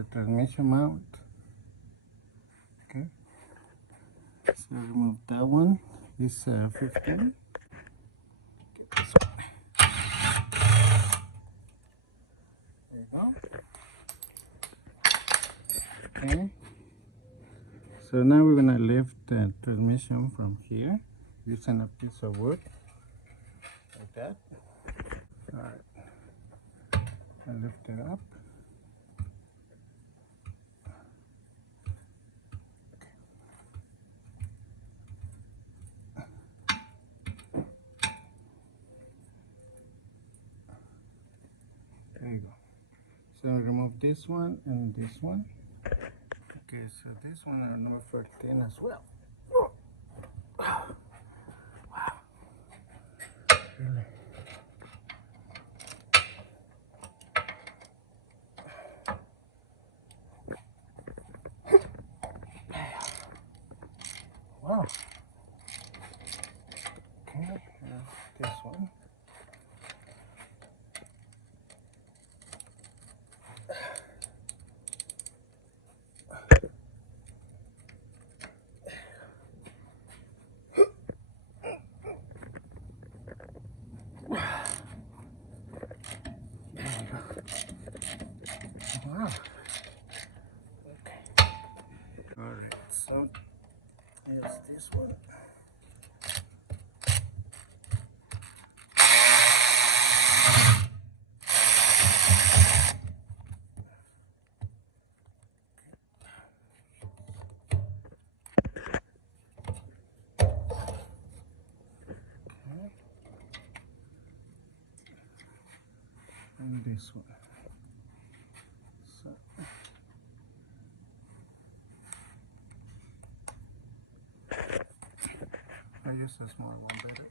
the transmission mount. Okay, so remove that one. This 15. Get this one. There you go. Okay. So now we're gonna lift the transmission from here using a piece of wood like that. All right. I lift it up. There you go. So remove this one and this one. Okay, so this one are number 14 as well. Wow. Really? Wow. Okay, this one. Wow. Okay. All right. So here's this one. Okay. And this one. So. I use a small one better.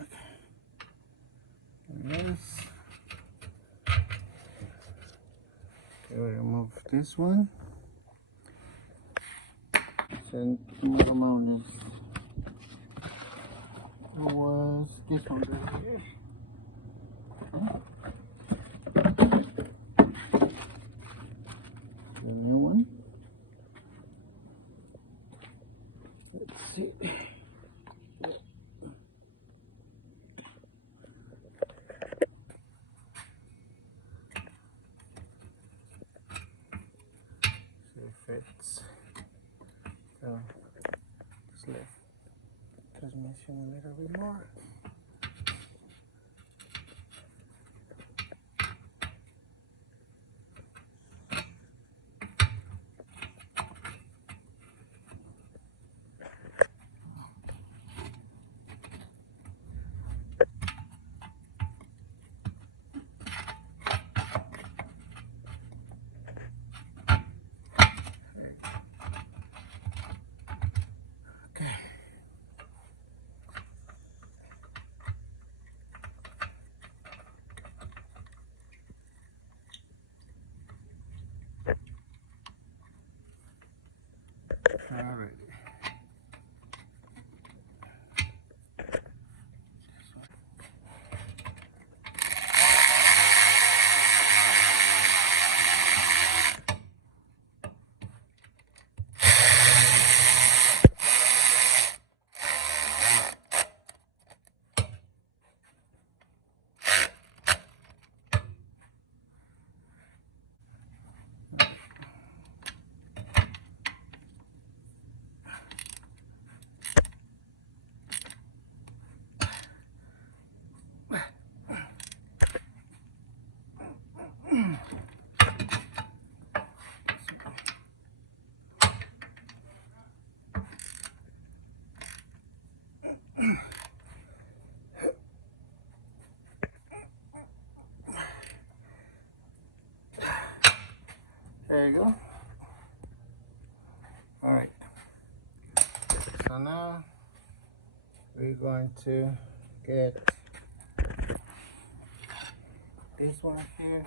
Okay. Yes. Okay, we remove this one. And the amount was this one right here. The new one. Let's see. So it fits. Just lift transmission a little bit more. Alright. There you go. Alright. So now we're going to get this one here,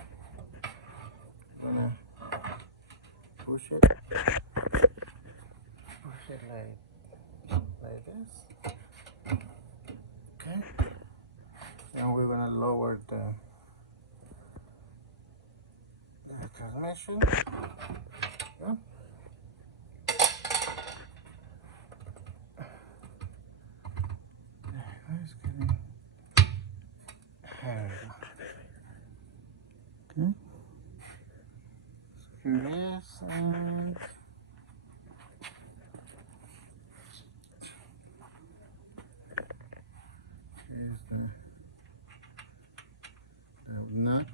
I'm gonna push it like this. Okay, and we're gonna lower the transmission. Yeah. Let's get in. There we go. Okay. Screw this and here's the nut.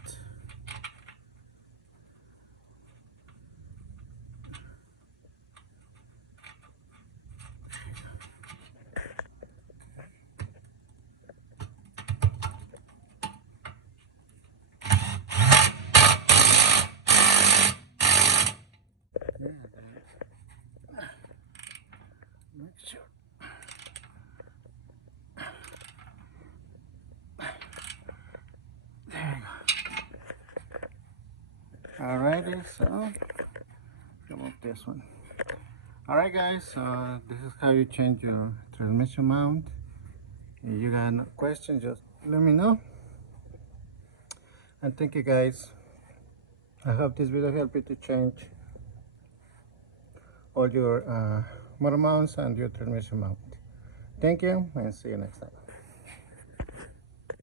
Yeah, make sure. There you go. Alrighty, so remove this one. Alright guys, so this is how you change your transmission mount. If you got no questions, just let me know. And thank you guys. I hope this video helped you to change all your motor mounts and your transmission mount. Thank you and see you next time.